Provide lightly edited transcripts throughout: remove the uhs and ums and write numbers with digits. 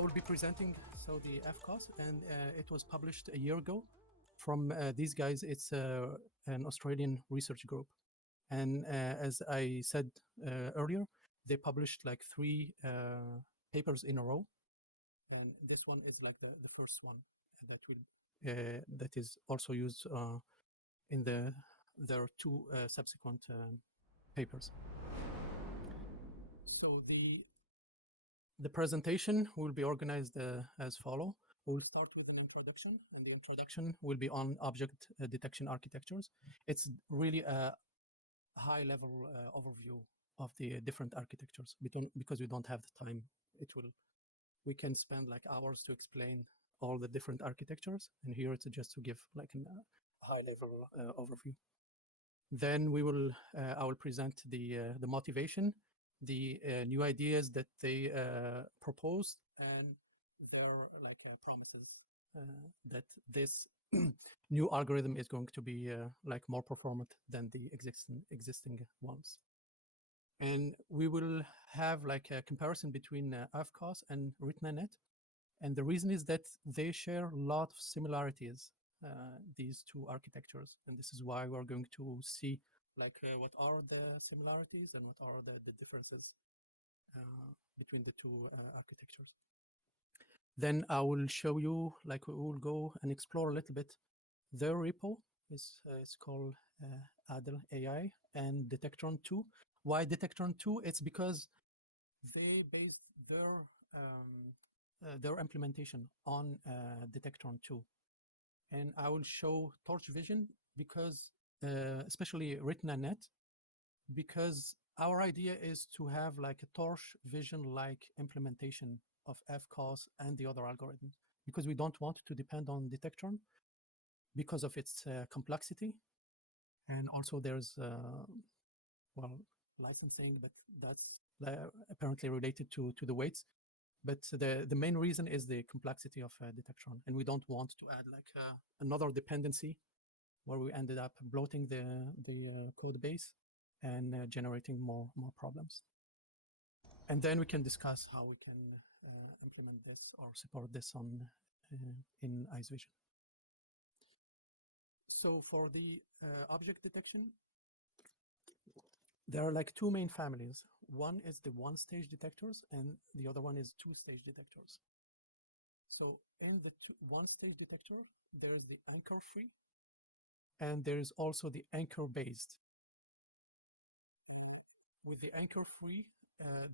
I will be presenting the FCOS, and it was published a year ago from these guys. It's an Australian research group, and as I said earlier, they published like 3 papers in a row, and this one is like the first one that is also used in their 2 subsequent papers. So the presentation will be organized as follow. We'll start with an introduction, and the introduction will be on object detection architectures. It's really a high-level overview of the different architectures. Because we don't have the time, we can spend like hours to explain all the different architectures, and here it's just to give like a high-level overview. Then I will present the motivation, the new ideas that they proposed, and their like promises that this new algorithm is going to be like more performant than the existing ones. And we will have like a comparison between FCOS and RetinaNet, and the reason is that they share a lot of similarities, these 2 architectures, and this is why we're going to see like what are the similarities and what are the differences between the 2 architectures. Then I will show you, like we will go and explore a little bit. Their repo is called Adel AI and Detector 2. Why Detector 2? It's because they based their implementation on Detector 2. And I will show torch vision because especially RetinaNet, because our idea is to have like a torch vision-like implementation of FCOS and the other algorithms, because we don't want to depend on Detector because of its complexity. And also there's, licensing, but that's apparently related to the weights. But the main reason is the complexity of Detector, and we don't want to add like another dependency where we ended up bloating the code base and generating more problems. And then we can discuss how we can implement this or support this in IceVision. So for the object detection, there are like 2 main families. One is the 1-stage detectors, and the other one is 2-stage detectors. So in the 1-stage detector, there is the anchor-free, and there is also the anchor-based. With the anchor-free,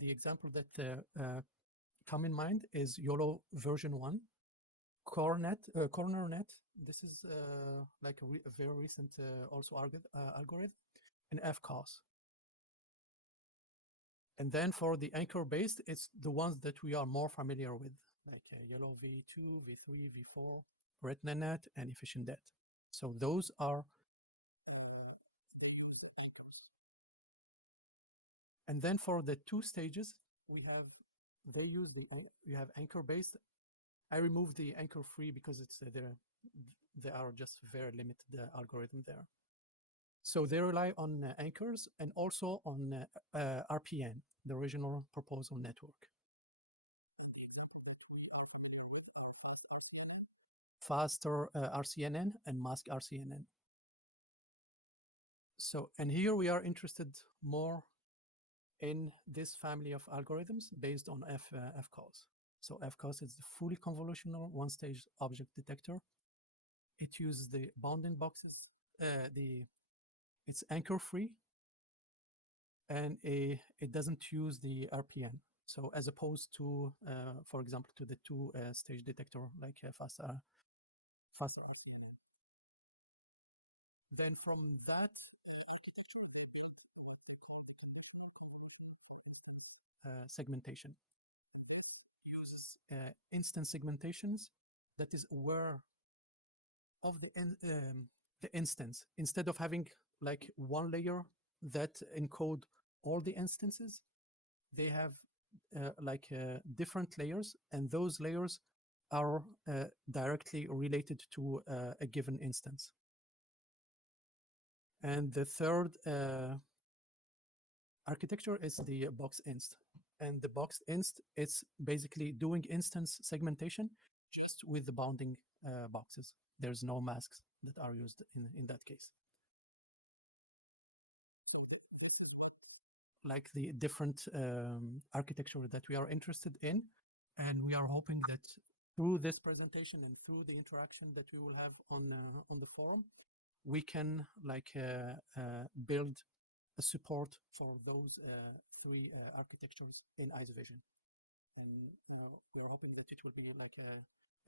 the example that come in mind is YOLO version 1, CornerNet. This is like a very recent also algorithm, and FCOS. And then for the anchor-based, it's the ones that we are more familiar with, like YOLO v2, v3, v4, RetinaNet, and EfficientDet. So those are and then for the 2 stages, you have anchor-based. I removed the anchor-free because it's they are just very limited algorithm there. So they rely on anchors and also on RPN, the original proposal network. The example that we are familiar with are faster-rcnn and mask-rcnn. So, and here we are interested more in this family of algorithms based on FCOS. So FCOS is the fully convolutional 1-stage object detector. It uses the bounding boxes, it's anchor-free, and it doesn't use the RPN. So as opposed to, for example, to the 2-stage detector like faster-rcnn. Then from that architecture, segmentation. Uses instance segmentations that is aware of the instance. Instead of having like one layer that encode all the instances, they have like different layers, and those layers are directly related to a given instance. And the third architecture is the box-inst. And the boxed inst, it's basically doing instance segmentation just with the bounding boxes. There's no masks that are used in that case. Like the different architecture that we are interested in. And we are hoping that through this presentation and through the interaction that we will have on the forum, we can build a support for those three architectures in ICE Vision. And we are hoping that it will be like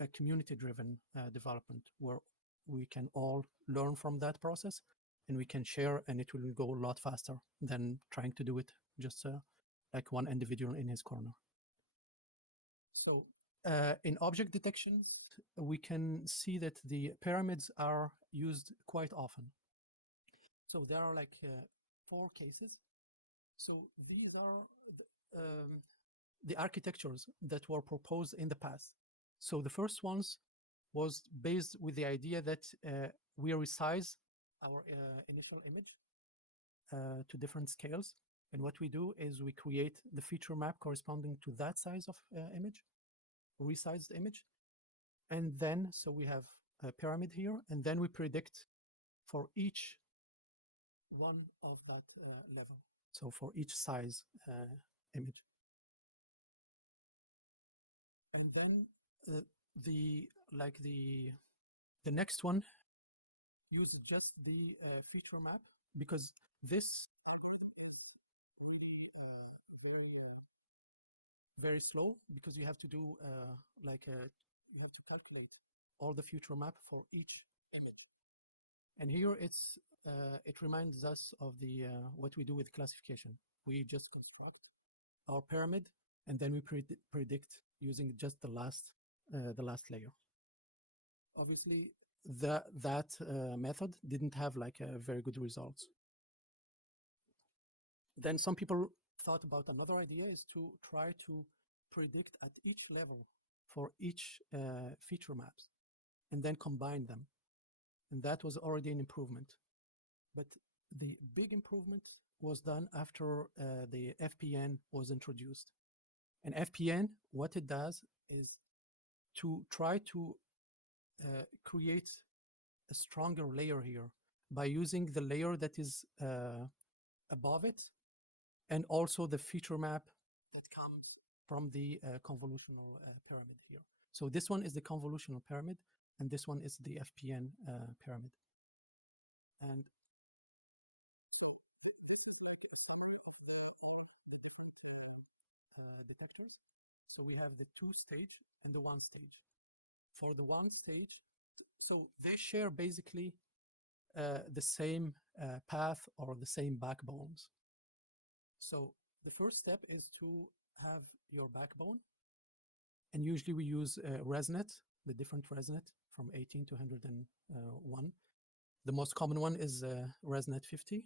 a community-driven development where we can all learn from that process and we can share, and it will go a lot faster than trying to do it just like one individual in his corner. So in object detections, we can see that the pyramids are used quite often. So there are like 4 cases. So these are the architectures that were proposed in the past. So the first ones was based with the idea that we resize our initial image to different scales. And what we do is we create the feature map corresponding to that size of image, resized image. And then, so we have a pyramid here, and then we predict for each one of that level. So for each size image. And then the next one uses just the feature map, because this really very slow, because you have to do you have to calculate all the feature map for each image. And here it reminds us of the what we do with classification. We just construct our pyramid, and then we predict using just the last layer. Obviously, that method didn't have like a very good results. Then some people thought about another idea, is to try to predict at each level for each feature maps and then combine them. And that was already an improvement. But the big improvement was done after the FPN was introduced. And FPN, what it does is to try to create a stronger layer here by using the layer that is above it, and also the feature map that comes from the convolutional pyramid here. So this one is the convolutional pyramid, and this one is the FPN pyramid. And so this is like a summary of the different detectors. So we have the 2-stage and the 1-stage. For the 1-stage, so they share basically the same path or the same backbones. So the first step is to have your backbone. And usually we use ResNet, the different ResNet from 18 to 101. The most common one is ResNet 50.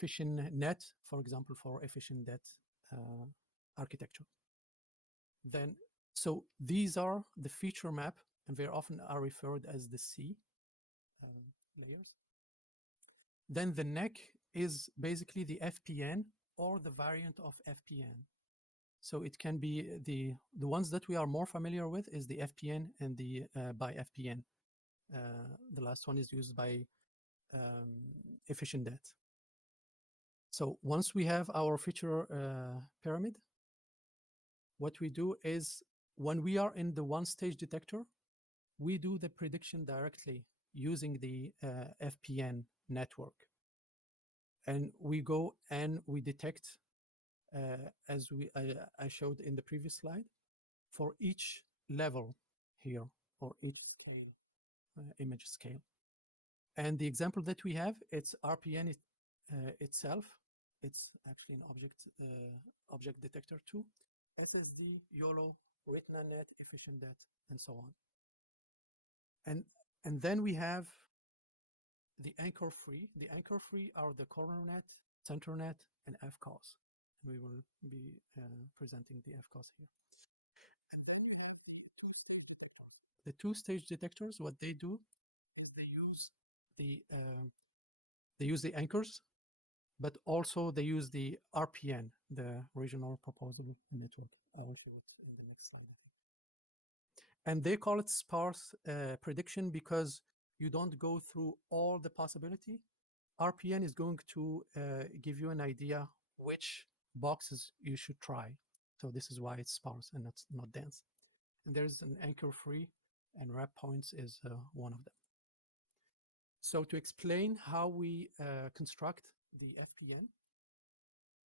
FCOS, for example, for FCOS architecture. Then, so these are the feature map, and very often are referred as the C layers. Then the neck is basically the FPN or the variant of FPN. So it can be the ones that we are more familiar with is the FPN and the by FPN. The last one is used by FCOS. So once we have our feature pyramid, what we do is when we are in the 1-stage detector, we do the prediction directly using the FPN network. And we go and we detect, as I showed in the previous slide, for each level here, or each scale, image scale. And the example that we have, it's RPN itself. It's actually an object detector too. SSD, YOLO, RetinaNet, FCOS, and so on. And then we have the anchor-free. The anchor-free are the CoronerNet, Center-ness, and FCOS. And we will be presenting the FCOS here. And then we have the 2-stage detectors. What they do is they use the anchors but also they use the RPN, the regional proposal network. I will show it in the next slide, I think. And they call it sparse prediction because you don't go through all the possibility. RPN is going to give you an idea which boxes you should try. So this is why it's sparse and not dense. And there's an anchor free, and wrap points is one of them. So to explain how we construct the FPN,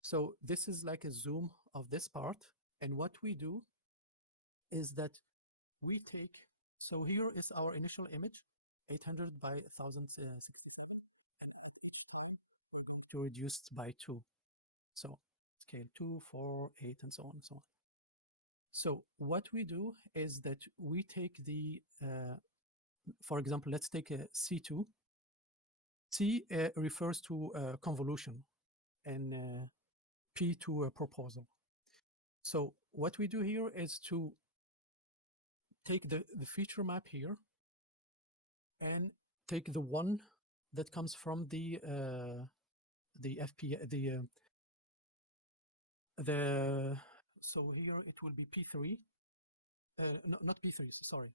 so this is like a zoom of this part. And what we do is that we take, so here is our initial image, 800 by 1067. And at each time, we're going to reduce by 2. So scale 2, 4, 8, and so on and so on. So what we do is that we take the, for example, let's take a C2. C refers to convolution, and P to a proposal. So what we do here is to take the feature map here and take the one that comes from the FP, so here it will be P3, no, not P3, sorry.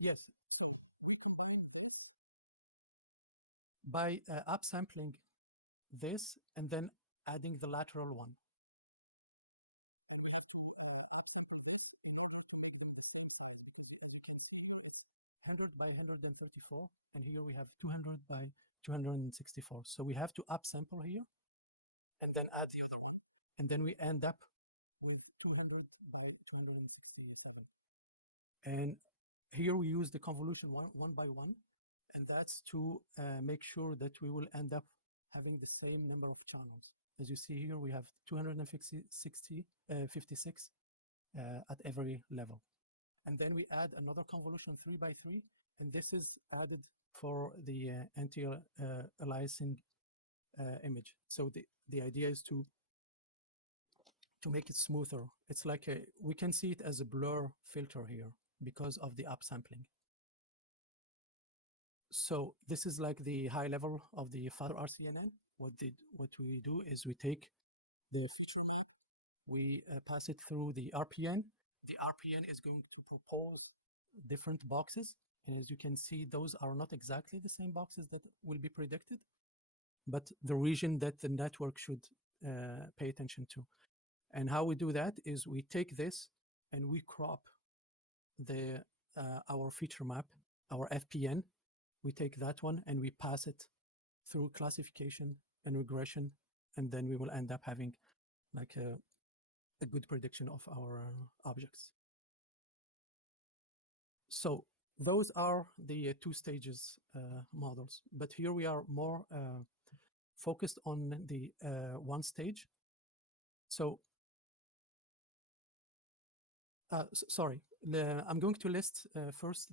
Yes, so we combine this by upsampling this and then adding the lateral one. 100 by 134, and here we have 200 by 264. So we have to upsample here and then add the other one. And then we end up with 200 by 267. And here we use the convolution one by one, and that's to make sure that we will end up having the same number of channels. As you see here, we have 256 at every level. And then we add another convolution 3 by 3, and this is added for the anti-aliasing image. So the idea is to make it smoother. It's like we can see it as a blur filter here because of the upsampling. So this is like the high level of the faster-rcnn. What we do is we take the feature map, we pass it through the RPN. The RPN is going to propose different boxes. And as you can see, those are not exactly the same boxes that will be predicted, but the region that the network should pay attention to. And how we do that is we take this and we crop our feature map, our FPN. We take that one and we pass it through classification and regression, and then we will end up having like a good prediction of our objects. So those are the 2 stages models, but here we are more focused on the 1 stage. So sorry, I'm going to list first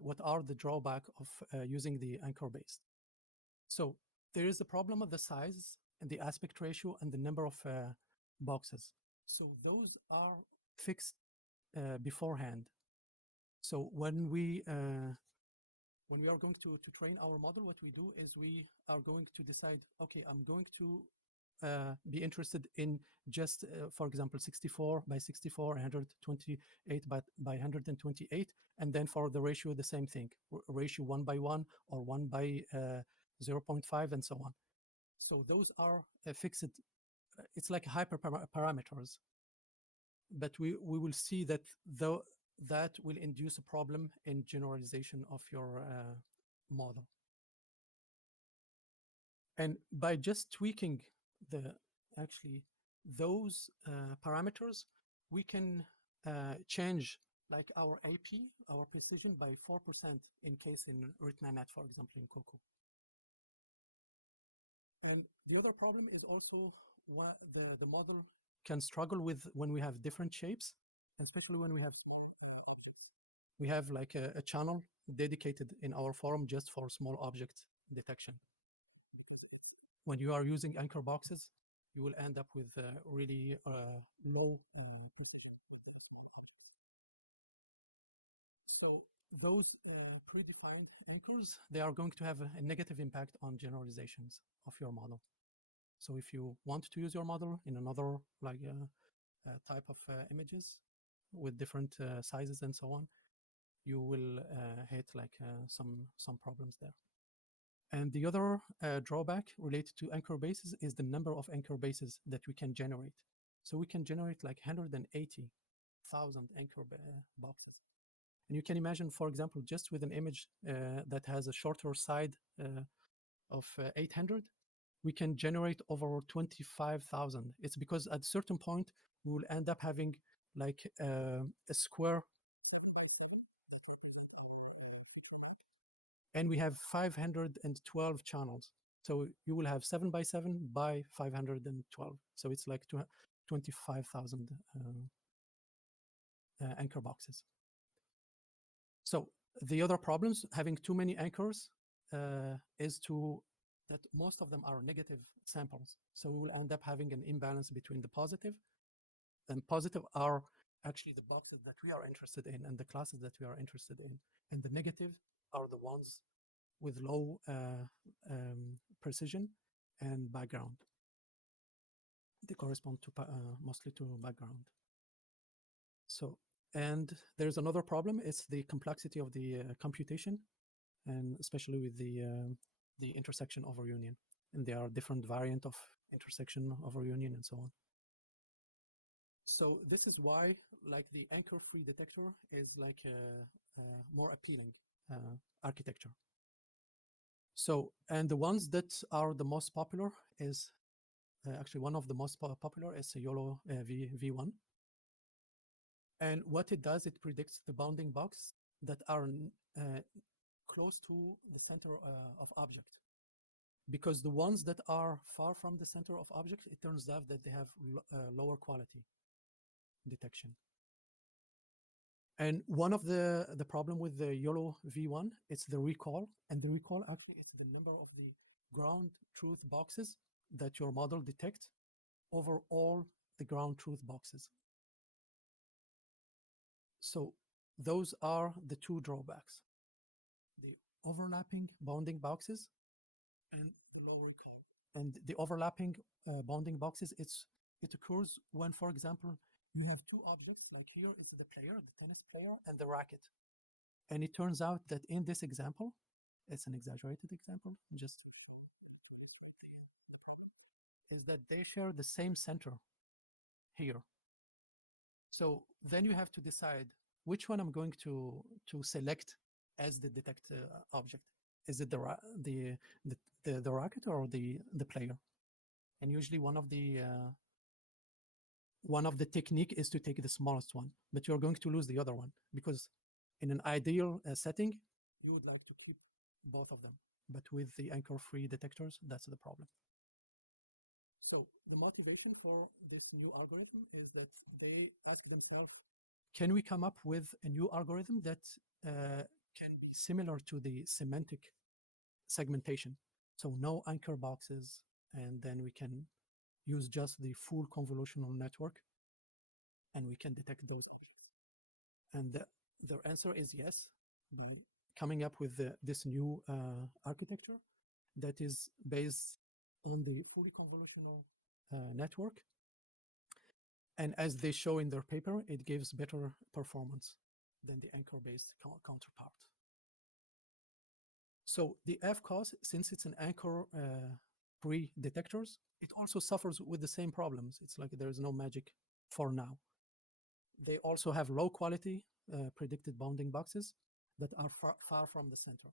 what are the drawbacks of using the anchor based. So there is the problem of the size and the aspect ratio and the number of boxes. So those are fixed beforehand. So when we are going to train our model, what we do is we are going to decide, okay, I'm going to be interested in just, for example, 64 by 64, 128 by 128, and then for the ratio, the same thing, ratio 1 by 1 or 1 by 0.5 and so on. So those are fixed. It's like hyperparameters, but we will see that that will induce a problem in generalization of your model. And by just tweaking those parameters, we can change like our AP, our precision, by 4% in case in RetinaNet, for example, in Coco. And the other problem is also what the model can struggle with when we have different shapes, especially when we have objects. We have like a channel dedicated in our forum just for small object detection. When you are using anchor boxes, you will end up with really low precision with the small objects. So those predefined anchors, they are going to have a negative impact on generalizations of your model. So if you want to use your model in another type of images with different sizes and so on, you will hit some problems there. And the other drawback related to anchor bases is the number of anchor bases that we can generate. So we can generate like 180,000 anchor boxes. And you can imagine, for example, just with an image that has a shorter side of 800, we can generate over 25,000. It's because at a certain point, we will end up having like a square. And we have 512 channels. So you will have 7 by 7 by 512. So it's like 25,000 anchor boxes. So the other problems having too many anchors is that most of them are negative samples. So we will end up having an imbalance between the positive, and positive are actually the boxes that we are interested in and the classes that we are interested in. And the negative are the ones with low precision and background. They correspond to mostly to background. So, and there's another problem. It's the complexity of the computation, and especially with the intersection over union. And there are different variant of intersection over union and so on. So this is why like the anchor-free detector is like a more appealing architecture. So, and the ones that are the most popular is actually one of the most popular is a YOLO V1. And what it does, it predicts the bounding box that are close to the center of object. Because the ones that are far from the center of object, it turns out that they have lower quality detection. And one of the problem with the YOLO V1, it's the recall. And the recall actually is the number of the ground truth boxes that your model detects over all the ground truth boxes. So those are the two drawbacks: the overlapping bounding boxes and the low recall. And the overlapping bounding boxes, it occurs when, for example, you have two objects, like here is the player, the tennis player, and the racket. And it turns out that in this example, it's an exaggerated example, just is that they share the same center here. So then you have to decide which one I'm going to select as the detect object. Is it the racket or the player? And usually one of the technique is to take the smallest one, but you're going to lose the other one, because in an ideal setting, you would like to keep both of them. But with the anchor-free detectors, that's the problem. So the motivation for this new algorithm is that they ask themselves, can we come up with a new algorithm that can be similar to the semantic segmentation? So no anchor boxes, and then we can use just the full convolutional network, and we can detect those objects. And their answer is yes, coming up with this new architecture that is based on the fully convolutional network. And as they show in their paper, it gives better performance than the anchor-based counterpart. So the FCOS, since it's an anchor-free detectors, it also suffers with the same problems. It's like there's no magic for now. They also have low quality predicted bounding boxes that are far from the center.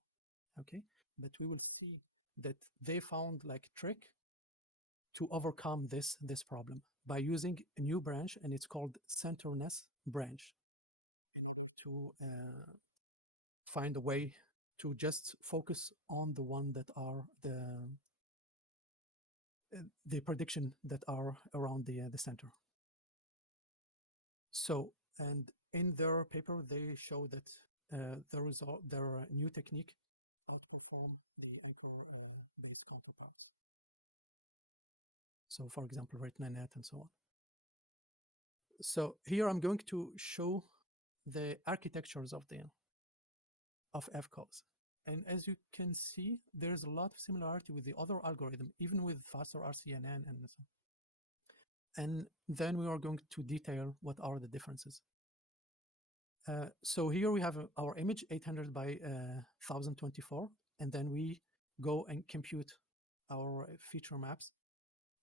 Okay, but we will see that they found like a trick to overcome this problem by using a new branch, and it's called Center-ness branch, to find a way to just focus on the one that are the prediction that are around the center. So, and in their paper, they show that their new technique outperform the anchor-based counterparts. So, for example, RetinaNet and so on. So here I'm going to show the architectures of them. of FCOS. And as you can see, there's a lot of similarity with the other algorithm, even with faster-rcnn and so on. And then we are going to detail what are the differences. So here we have our image 800 by 1024, and then we go and compute our feature maps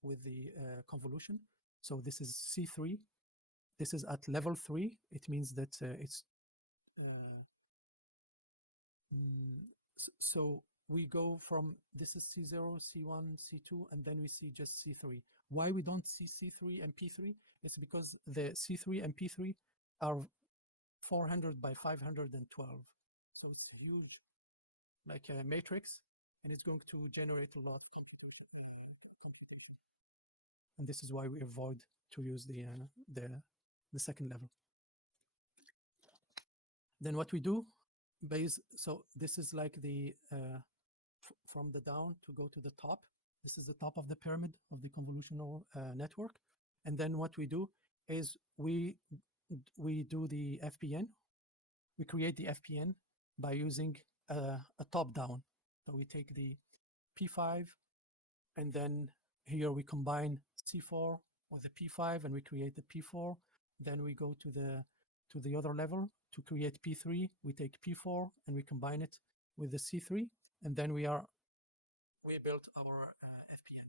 with the convolution. So this is C3. This is at level 3. It means that it's so we go from this is C0, C1, C2, and then we see just C3. Why we don't see C3 and P3? It's because the C3 and P3 are 400 by 512. So it's huge, like a matrix, and it's going to generate a lot of computation. And this is why we avoid to use the second level. Then what we do, so this is like the from the down to go to the top. This is the top of the pyramid of the convolutional network. And then what we do is we do the FPN. We create the FPN by using a top down. So we take the P5, and then here we combine C4 with the P5, and we create the P4. Then we go to the other level to create P3. We take P4 and we combine it with the C3, and then we built our FPN.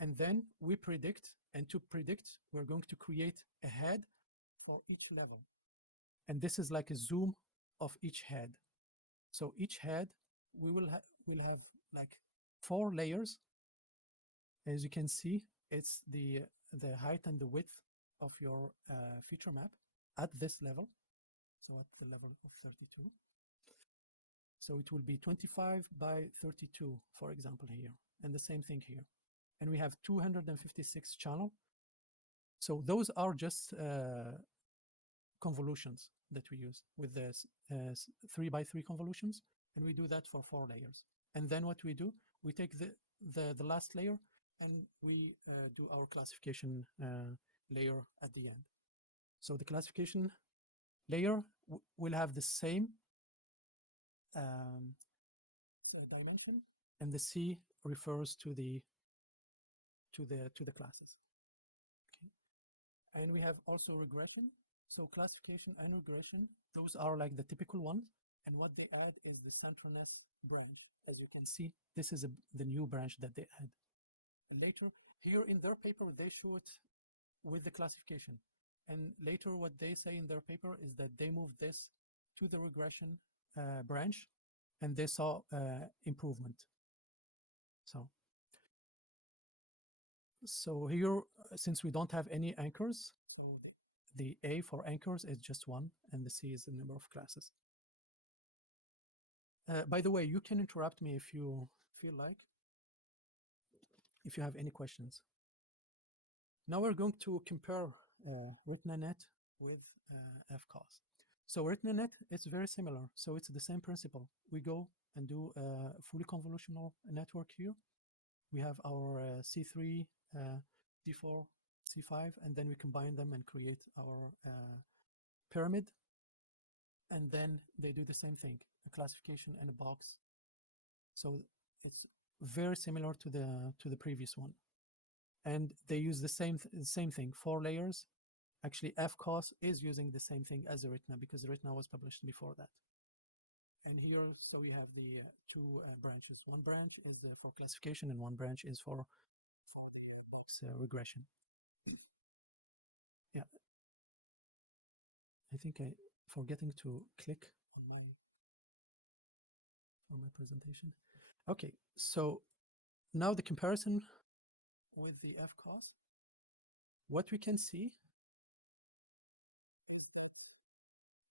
And then we predict, and to predict, we're going to create a head for each level. And this is like a zoom of each head. So each head, we'll have like 4 layers. As you can see, it's the height and the width of your feature map at this level. So at the level of 32. So it will be 25 by 32, for example, here. And the same thing here. And we have 256 channel. So those are just convolutions that we use with the 3 by 3 convolutions. And we do that for 4 layers. And then what we do, we take the last layer and we do our classification layer at the end. So the classification layer will have the same dimension, and the C refers to the classes. Okay. And we have also regression. So classification and regression, those are like the typical ones. And what they add is the Center-ness branch. As you can see, this is the new branch that they add. And later, here in their paper, they show it with the classification. And later, what they say in their paper is that they moved this to the regression branch, and they saw improvement. So here, since we don't have any anchors, so the A for anchors is just 1, and the C is the number of classes. By the way, you can interrupt me if you feel like, if you have any questions. Now we're going to compare RetinaNet with FCOS. So RetinaNet is very similar. So it's the same principle. We go and do a fully convolutional network here. We have our C3, D4, C5, and then we combine them and create our pyramid. And then they do the same thing, a classification and a box. So it's very similar to the previous one. And they use the same thing, 4 layers. Actually, FCOS is using the same thing as Retina because Retina was published before that. And here, so we have the 2 branches. One branch is for classification, and one branch is for box regression. Yeah, I think I forgetting to click on my presentation. Okay, so now the comparison with the FCOS. What we can see,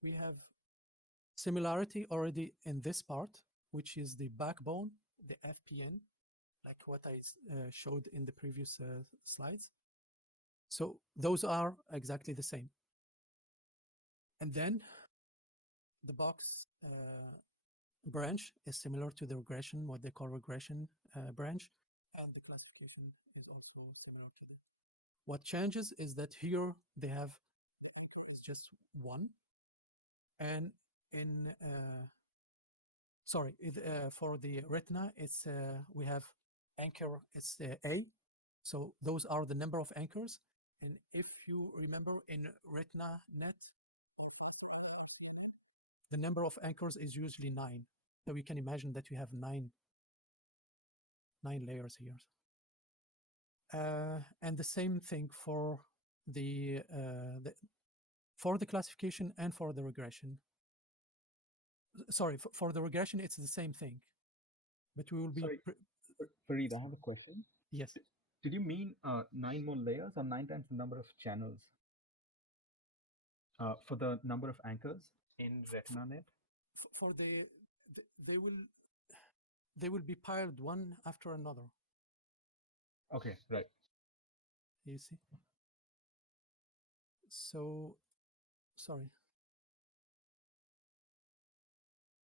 we have similarity already in this part, which is the backbone, the FPN, like what I showed in the previous slides. So those are exactly the same. And then the box branch is similar to the regression, what they call regression branch, and the classification is also similar to them. What changes is that here they have just 1, and in sorry, for the retina, it's we have anchor, it's A. So those are the number of anchors. And if you remember in RetinaNet, the number of anchors is usually 9. So we can imagine that you have nine layers here. And the same thing for the classification and for the regression. Sorry, for the regression, it's the same thing, but we will be. Sorry, Fareed, I have a question. Yes. Did you mean 9 more layers or 9 times the number of channels for the number of anchors in RetinaNet? For they will be piled one after another. Okay, right. You see. So, sorry.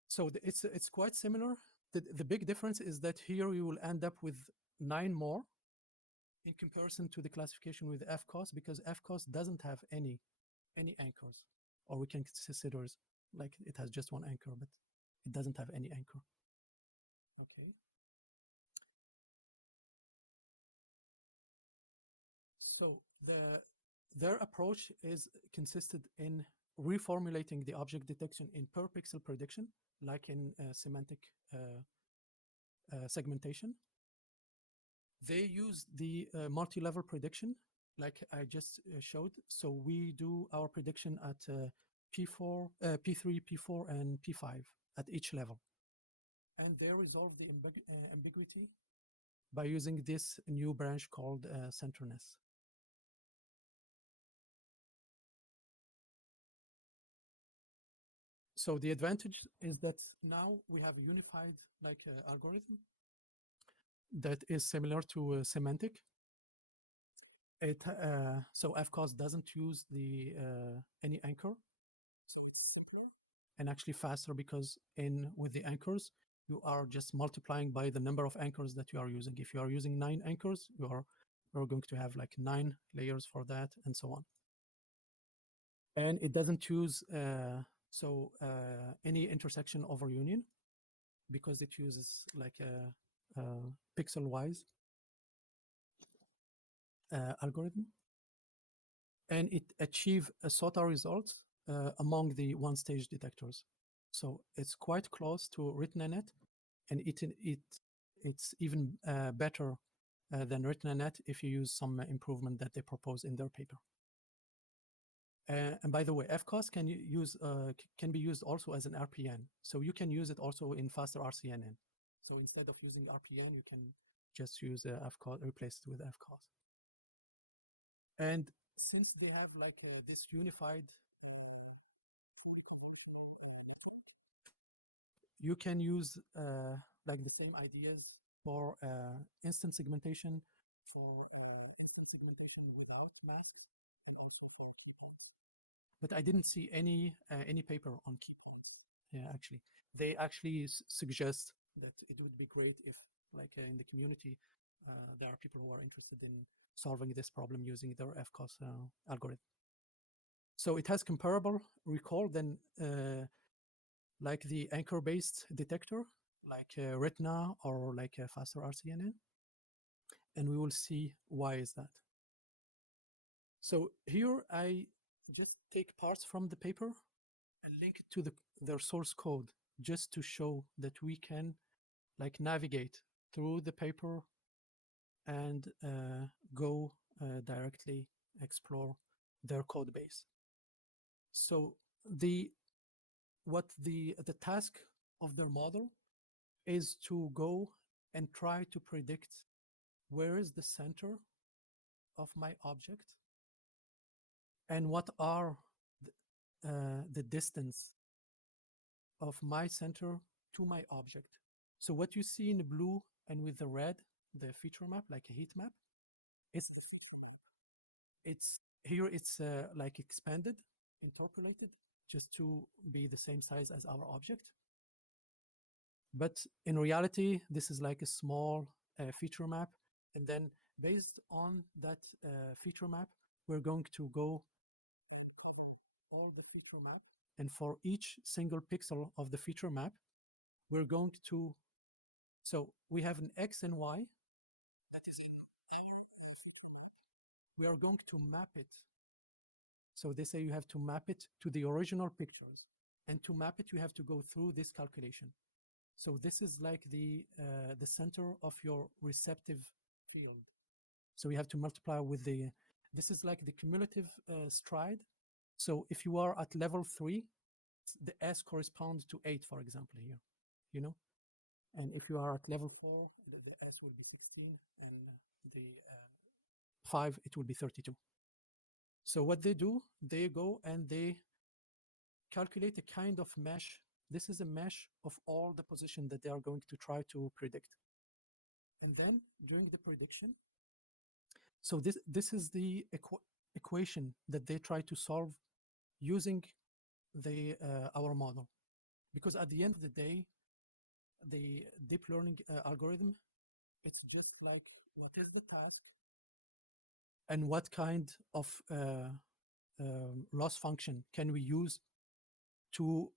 So it's quite similar. The big difference is that here you will end up with 9 more in comparison to the classification with FCOS, because FCOS doesn't have any anchors, or we can consider like it has just one anchor, but it doesn't have any anchor. Okay. So their approach is consisted in reformulating the object detection in per pixel prediction, like in semantic segmentation. They use the multi-level prediction, like I just showed. So we do our prediction at P4, P3, P4, and P5 at each level. And they resolve the ambiguity by using this new branch called Center-ness. So the advantage is that now we have a unified algorithm that is similar to semantic. So FCOS doesn't use the any anchor, so it's simpler and actually faster, because with the anchors you are just multiplying by the number of anchors that you are using. If you are using 9 anchors, you're going to have like 9 layers for that, and so on. And it doesn't use any intersection over union, because it uses like a pixel-wise algorithm, and it achieves a SOTA result among the one-stage detectors. So it's quite close to RetinaNet, and it's even better than RetinaNet if you use some improvement that they propose in their paper. And by the way, FCOS can be used also as an RPN. So you can use it also in faster-rcnn. So instead of using RPN, you can just use FCOS, replace it with FCOS. And since they have like this unified, you can use like the same ideas for instant segmentation, without masks, and also for key points. But I didn't see any paper on key points. Yeah, actually, they actually suggest that it would be great if, like in the community, there are people who are interested in solving this problem using their FCOS algorithm. So it has comparable recall than like the anchor-based detector, like Retina or like faster-rcnn. And we will see why is that. So here I just take parts from the paper and link it to their source code, just to show that we can like navigate through the paper and go directly explore their code base. So the task of their model is to go and try to predict where is the center of my object and what are the distance of my center to my object. So what you see in the blue and with the red, the feature map, like a heat map, it's here it's like expanded, interpolated, just to be the same size as our object. But in reality, this is like a small feature map. And then based on that feature map, we're going to go all the feature map. And for each single pixel of the feature map, we're going to, so we have an X and Y that is in our we are going to map it. So they say you have to map it to the original pictures. And to map it, you have to go through this calculation. So this is like the center of your receptive field. So you have to multiply with this is like the cumulative stride. So if you are at level 3, the S corresponds to 8, for example, here, you know? And if you are at level 4, the S will be 16, and the 5, it will be 32. So what they do, they go and they calculate a kind of mesh. This is a mesh of all the position that they are going to try to predict. And then during the prediction, so this is the equation that they try to solve using the our model. Because at the end of the day, the deep learning algorithm, it's just like what is the task and what kind of loss function can we use to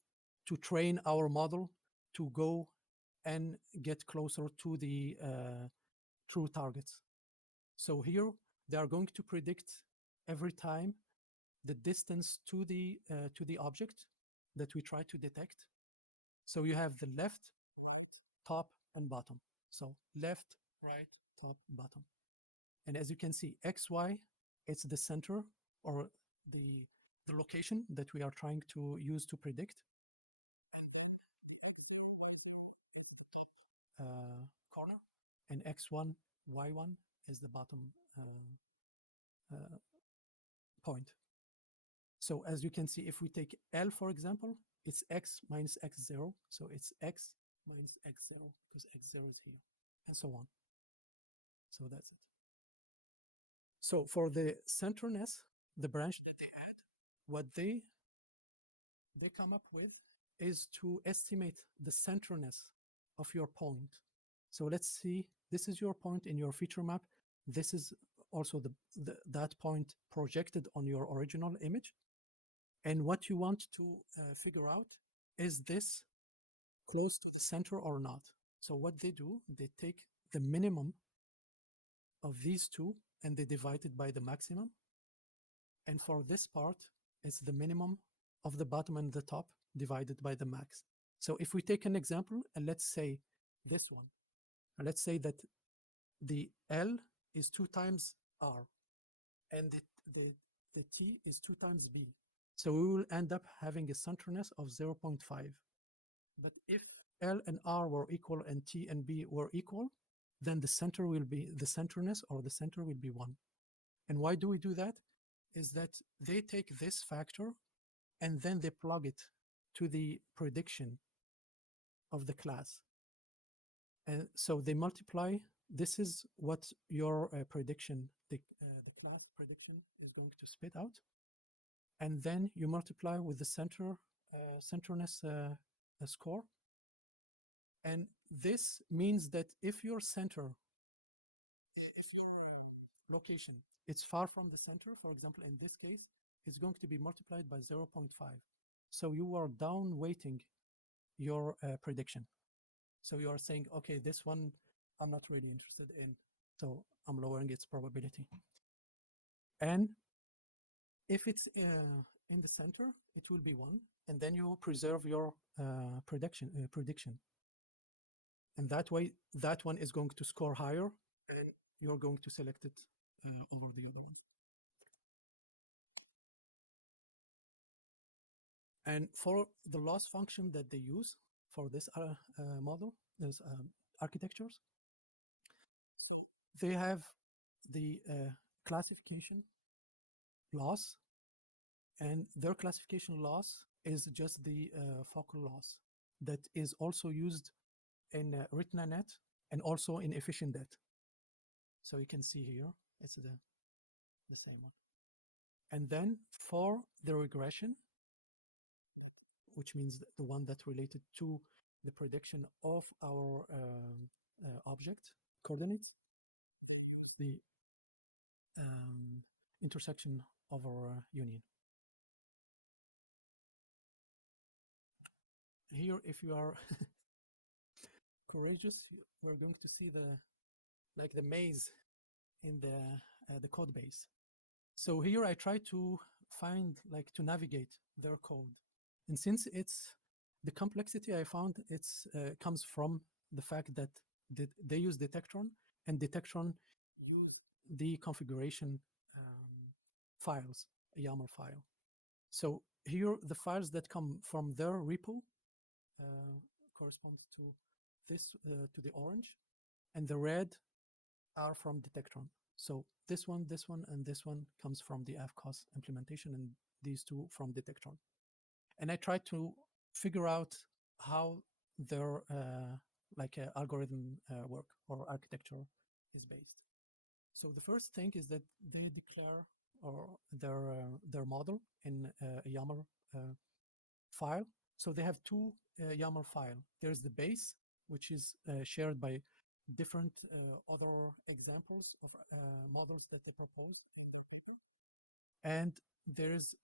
train our model to go and get closer to the true targets. So here they are going to predict every time the distance to the object that we try to detect. So you have the left, right, top, and bottom. So left, right, top, bottom. And as you can see, XY, it's the center or the location that we are trying to use to predict. Corner, and X1, Y1 is the bottom point. So as you can see, if we take L, for example, it's X minus X0. So it's X minus X0 because X0 is here, and so on. So that's it. So for the center-ness, the branch that they add, what they come up with is to estimate the center-ness of your point. So let's see, this is your point in your feature map. This is also that point projected on your original image. And what you want to figure out, is this close to the center or not? So what they do, they take the minimum of these two and they divide it by the maximum. And for this part, it's the minimum of the bottom and the top divided by the max. So if we take an example, and let's say this one, and let's say that the L is 2 times R and the T is 2 times B. So we will end up having a center-ness of 0.5. But if L and R were equal and T and B were equal, then the center will be, the center-ness or the center will be 1. And why do we do that? Is that they take this factor and then they plug it to the prediction of the class. And so they multiply. This is what your prediction, the class prediction is going to spit out. And then you multiply with the center-ness score. And this means that if your center, if your location, it's far from the center, for example, in this case, it's going to be multiplied by 0.5. So you are down weighting your prediction. So you are saying, okay, this one I'm not really interested in, so I'm lowering its probability. And if it's in the center, it will be 1, and then you preserve your prediction. And that way, that one is going to score higher, and you're going to select it over the other one. And for the loss function that they use for this model, there's architectures. So they have the classification loss, and their classification loss is just the focal loss that is also used in RetinaNet and also in EfficientDet. So you can see here, it's the same one. And then for the regression, which means the one that related to the prediction of our object coordinates, they use the intersection of our union. Here, if you are courageous, we're going to see the maze in the code base. So here I try to find, to navigate their code. And since it's the complexity I found, it's comes from the fact that they use Detector, and Detector use the configuration files, a YAML file. So here the files that come from their repo correspond to this, to the orange, and the red are from Detector. So this one, and this one comes from the FCOS implementation, and these two from Detector. And I try to figure out how their algorithm work or architecture is based. So the first thing is that they declare or their model in a YAML file. So they have two YAML file. There's the base, which is shared by different other examples of models that they propose. And there's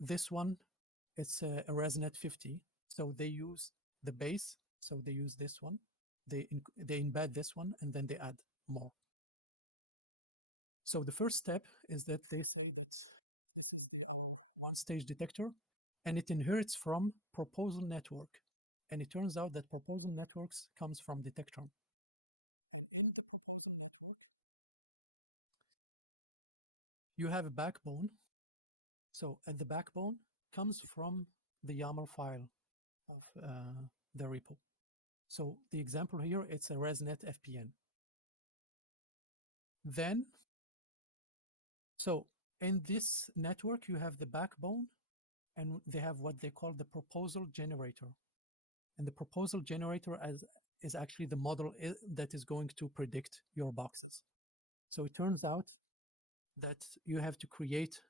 this one, it's a RetinaNet 50. So they use the base. So they use this one. They embed this one, and then they add more. So the first step is that they say that this is the one-stage detector, and it inherits from proposal network. And it turns out that proposal networks comes from Detector. In the proposal network, you have a backbone. So at the backbone comes from the YAML file of the repo. So the example here, it's a ResNet FPN. Then, so in this network, you have the backbone, and they have what they call the proposal generator. And the proposal generator is actually the model that is going to predict your boxes. So it turns out that you have to create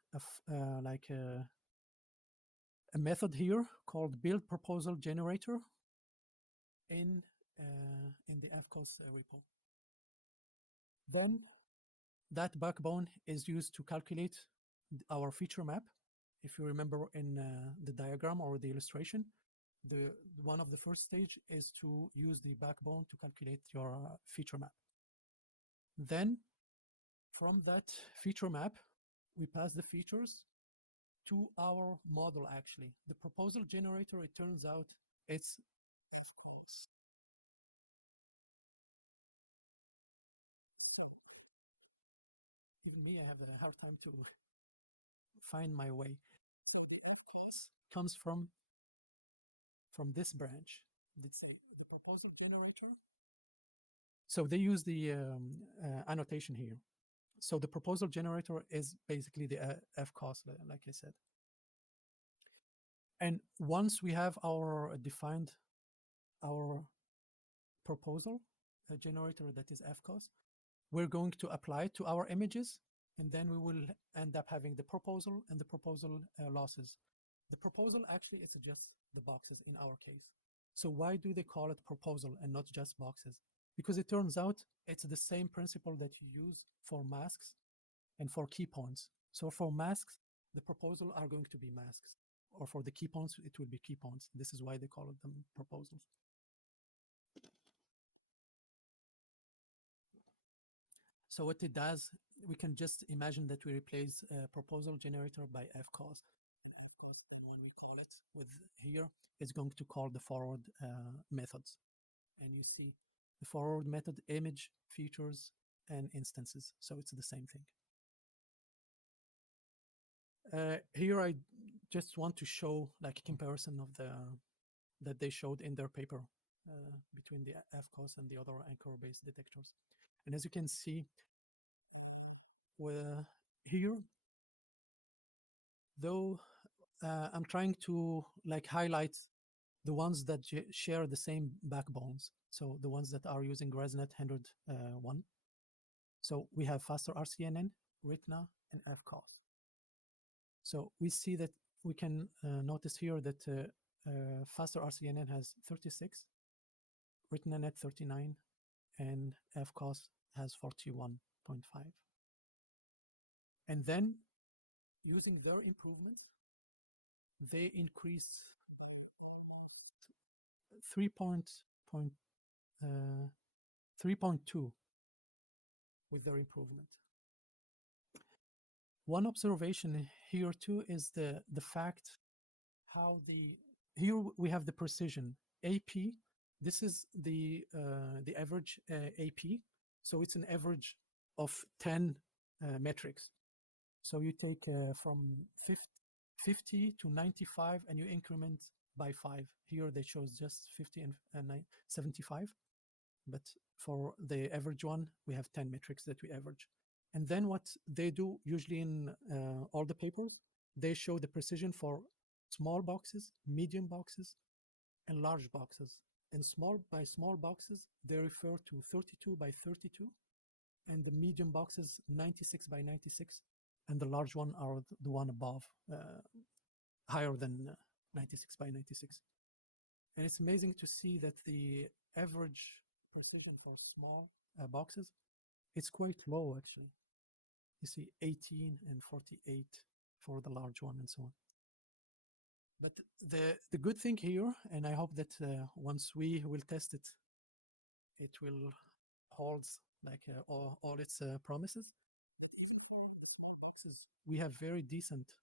a method here called build proposal generator in the FCOS repo. Then that backbone is used to calculate our feature map. If you remember in the diagram or the illustration, one of the first stage is to use the backbone to calculate your feature map. Then from that feature map, we pass the features to our model. Actually, the proposal generator, it turns out it's FCOS. So even me, I have a hard time to find my way. So FCOS comes from this branch. Let's say the proposal generator. So they use the annotation here. So the proposal generator is basically the FCOS, like I said. And once we have our defined our proposal generator that is FCOS, we're going to apply it to our images, and then we will end up having the proposal and the proposal losses. The proposal actually is just the boxes in our case. So why do they call it proposal and not just boxes? Because it turns out it's the same principle that you use for masks and for key points. So for masks, the proposal are going to be masks, or for the key points, it will be key points. This is why they call them proposals. So what it does, we can just imagine that we replace a proposal generator by FCOS. And FCOS, the one we call it with here, is going to call the forward methods. And you see the forward method, image, features, and instances. So it's the same thing. Here I just want to show a comparison of that they showed in their paper between the FCOS and the other anchor-based detectors. And as you can see, here, though I'm trying to highlight the ones that share the same backbones. So the ones that are using ResNet 101. So we have faster-rcnn, Retina, and FCOS. So we see that we can notice here that faster-rcnn has 36, RetinaNet 39, and FCOS has 41.5. And then using their improvements, they increase 3.5 3.2 with their improvement. One observation here too is the fact how here we have the precision AP. This is the average AP, so it's an average of 10 metrics. So you take from 50 to 95 and you increment by 5. Here they chose just 50 and 75, but for the average one we have 10 metrics that we average. And then what they do usually in all the papers, they show the precision for small boxes, medium boxes, and large boxes. And small boxes, they refer to 32 by 32, and the medium boxes 96 by 96, and the large one are the one above, higher than 96 by 96. And it's amazing to see that the average precision for small boxes, it's quite low actually. You see 18 and 48 for the large one and so on. But the good thing here, and I hope that once we will test it, it will hold like all its promises. But even for the small boxes, we have very decent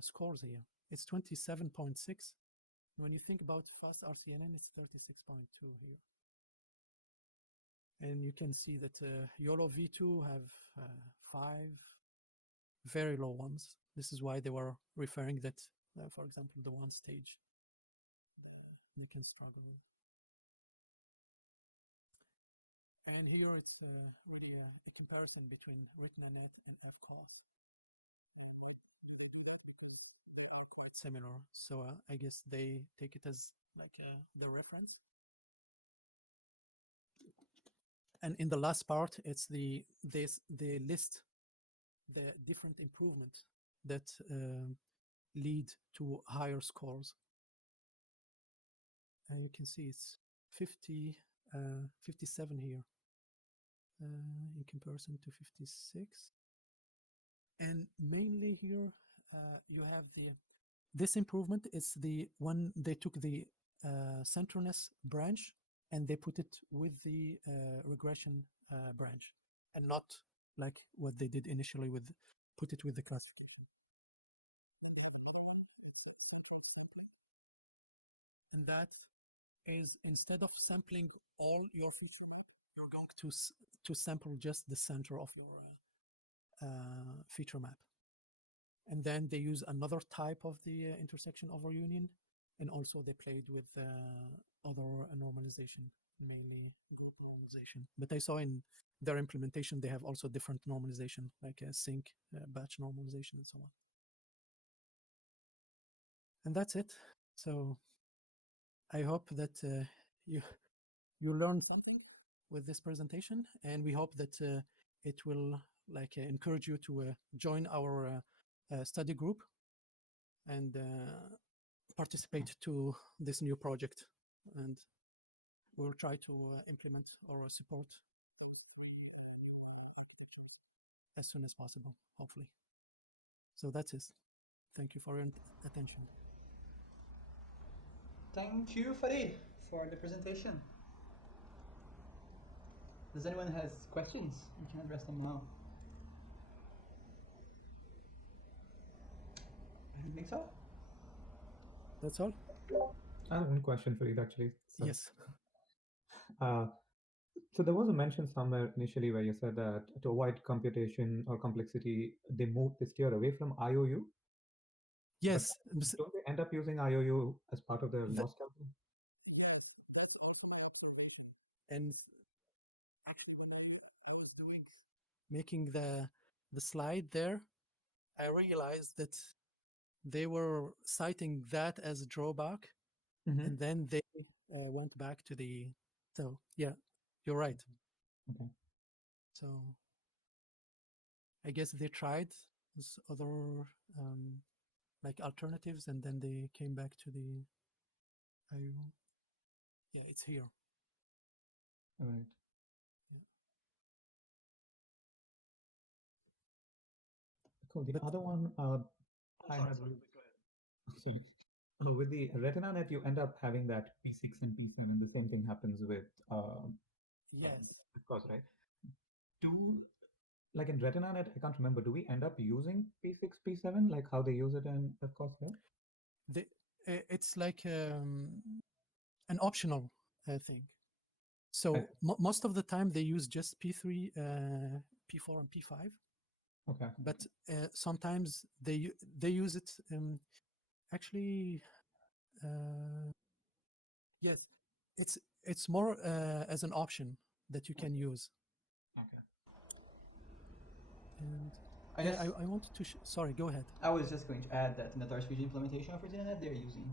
scores here. It's 27.6. When you think about faster-rcnn, it's 36.2 here. And you can see that YOLO V2 have 5 very low ones. This is why they were referring that, for example, the one stage they can struggle with. And here it's really a comparison between RetinaNet and FCOS. Quite similar, so I guess they take it as like the reference. And in the last part, it's they list the different improvement that lead to higher scores. And you can see it's 57 here in comparison to 56. And mainly here you have this improvement is the one they took the Center-ness branch and they put it with the regression branch, and not like what they did initially with put it with the classification. And that is, instead of sampling all your feature map, you're going to sample just the center of your feature map. And then they use another type of the intersection over union, and also they played with other normalization, mainly group normalization. But I saw in their implementation they have also different normalization, like a sync, batch normalization, and so on. And that's it. So I hope that you learned something with this presentation, and we hope that it will like encourage you to join our study group and participate to this new project, and we'll try to implement or support as soon as possible, hopefully. So that's it. Thank you for your attention. Thank you, Farid, for the presentation. Does anyone has questions? You can address them now. I don't think so. That's all? I have one question for you, actually. So, Yes. So there was a mention somewhere initially where you said that to avoid computation or complexity, they moved this tier away from IOU. Yes. But don't they end up using IOU as part of their loss calculation? And actually, when I was making the slide there, I realized that they were citing that as a drawback, and then they went back to the. So yeah, you're right. Okay. So I guess they tried this other like alternatives, and then they came back to the IO. Yeah, it's here. All right. Yeah. Cool. The But other one I sorry, had. sorry, go ahead. With the RetinaNet, you end up having that P6 and P7. The same thing happens with Yes. of course, right? Like in RetinaNet, I can't remember. Do we end up using P6, P7, like how they use it in FCOS here? It's like an optional thing. So most of the time they use just P3, P4, and P5. Okay. But sometimes they use it. Actually, yes, it's more as an option that you can use. Okay. And I yeah, guess I wanted to. Sorry, go ahead. I was just going to add that in the Dark Speed implementation of RetinaNet, they're using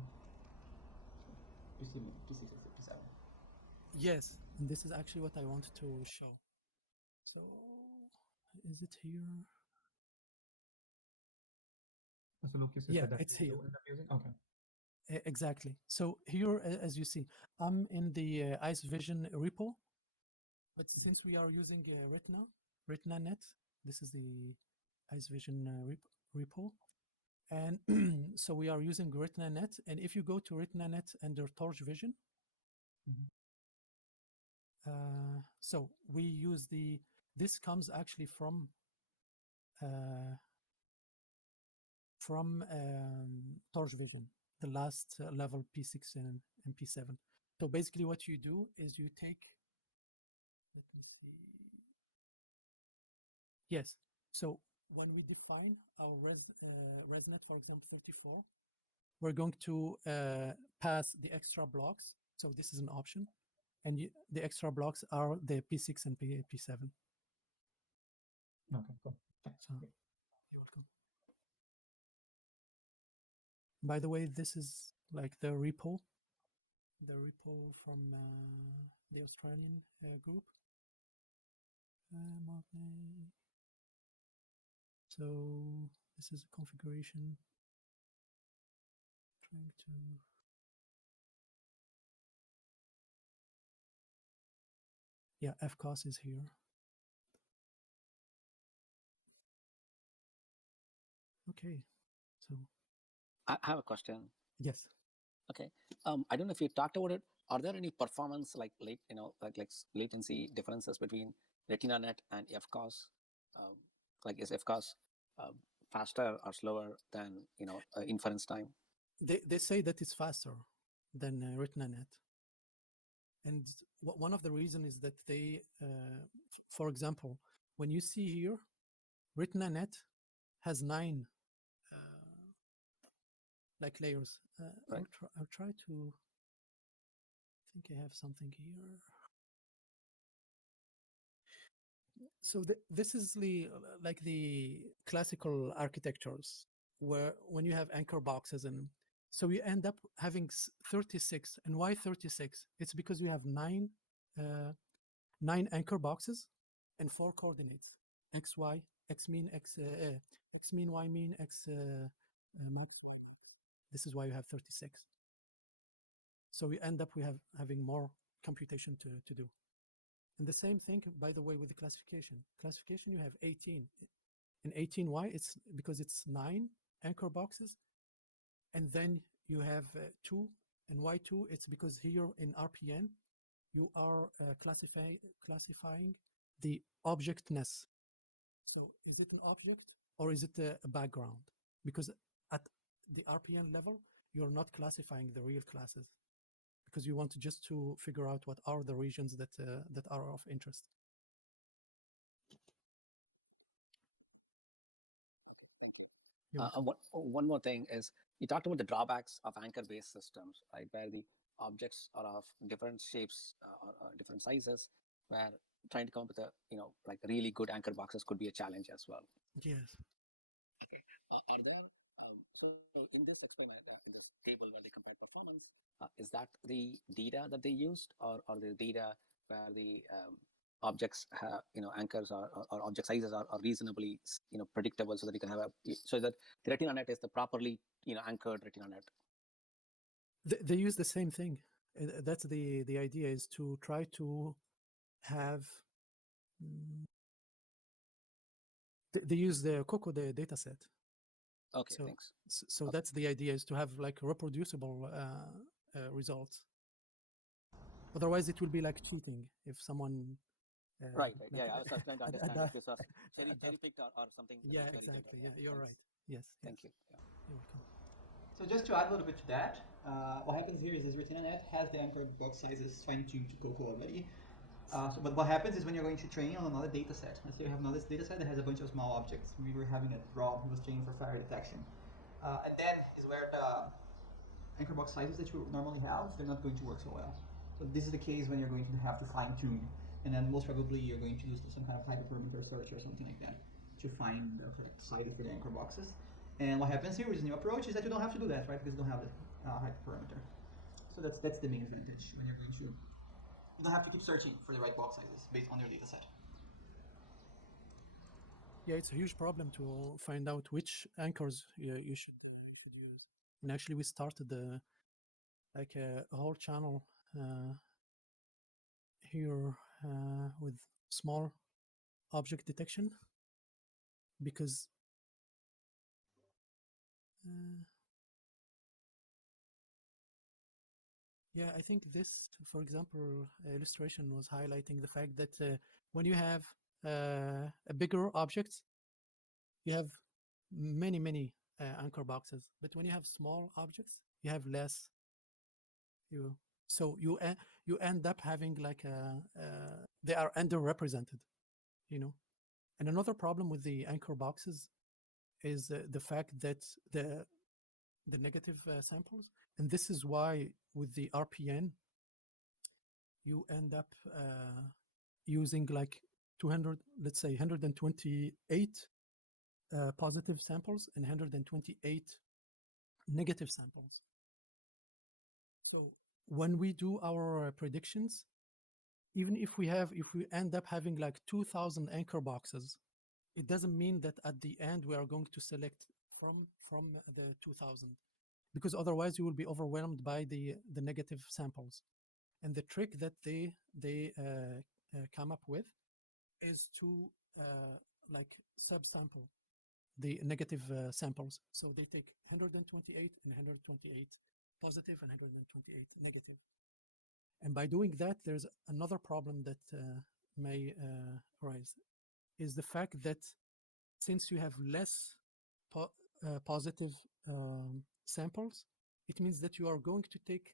P6 or P7. Yes, and this is actually what I wanted to show. So, is it here? So Lucas, you Yeah, said that it's you here. end up using? Okay. Exactly. So here, as you see, I'm in the Ice Vision repo, but since we are using RetinaNet, this is the Ice Vision repo. And so we are using RetinaNet. And if you go to RetinaNet under Torch Vision, so we use this comes actually from Torch Vision, the last level P6 and P7. So basically what you do is you take, let me see. Yes. So when we define our ResNet, for example, 34, we're going to pass the extra blocks. So this is an option. And the extra blocks are the P6 and P7. Okay, cool. Thanks. So, you're welcome. By the way, this is like the repo from the Australian group. So this is a configuration. Trying to. Yeah, FCOS is here. Okay, so I have a question. yes. Okay. I don't know if you talked about it. Are there any performance like latency differences between RetinaNet and FCOS? Like is FCOS faster or slower than inference time? They say that it's faster than RetinaNet. And one of the reasons is that they, for example, when you see here, RetinaNet has 9 like layers. Right. I'll try to. I think I have something here. So this is like the classical architectures where when you have anchor boxes, and so you end up having 36. And why 36? It's because you have 9 anchor boxes and 4 coordinates: x, y, x mean, x mean, y mean, x max, y max. This is why you have 36. So we end up having more computation to do. And the same thing, by the way, with the classification. Classification, you have 18. In 18y, it's because it's 9 anchor boxes. And then you have 2. And y2, it's because here in RPN, you are classifying the object-ness. So is it an object or is it a background? Because at the RPN level, you're not classifying the real classes, because you want just to figure out what are the regions that are of interest. Thank you. One more thing is, you talked about the drawbacks of anchor-based systems, right, where the objects are of different shapes or different sizes, where trying to come up with like really good anchor boxes could be a challenge as well. Yes. Okay. Are there so in this experiment, in this table where they compare performance, is that the data that they used, or the data where the objects have, anchors or object sizes are reasonably, predictable, so that you can have so that the RetinaNet is the properly, anchored RetinaNet? They use the same thing. That's the idea, is to try to have. They use the coco-dataset. Okay, So, thanks. so Okay. that's the idea, is to have like reproducible results. Otherwise, it will be like cheating if someone. Right, right. like, Yeah, I was trying to understand if this was cherry picked or something. That Yeah, was very exactly. different. Yeah, you're Thanks. right. Yes. Thank yes. you. Yeah. You're welcome. So just to add a little bit to that, what happens here is RetinaNet has the anchor box sizes fine-tuned to Coco already. But what happens is when you're going to train on another data set, let's say you have another data set that has a bunch of small objects. We were having a draw, he was training for fire detection. And then is where the anchor box sizes that you normally have, they're not going to work so well. So this is the case when you're going to have to fine-tune. And then most probably you're going to use some kind of hyperparameter search or something like that to find the correct sizes for the anchor boxes. And what happens here with this new approach is that you don't have to do that, right? Because you don't have the hyperparameter. So that's the main advantage when you're going to. You don't have to keep searching for the right box sizes based on your data set. Yeah, it's a huge problem to find out which anchors you should use. And actually, we started like a whole channel here with small object detection, because yeah, I think this, for example, illustration was highlighting the fact that when you have a bigger object, you have many anchor boxes. But when you have small objects, you have less. So you end up having like they are underrepresented, you know. And another problem with the anchor boxes is the fact that the negative samples, and this is why with the RPN you end up using like 200, let's say 128 positive samples and 128 negative samples. So when we do our predictions, even if we end up having like 2,000 anchor boxes, it doesn't mean that at the end we are going to select from the 2,000, because otherwise you will be overwhelmed by the negative samples. And the trick that they come up with is to like subsample the negative samples. So they take 128 and 128 positive and 128 negative. And by doing that, there's another problem that may arise, is the fact that since you have less positive samples, it means that you are going to take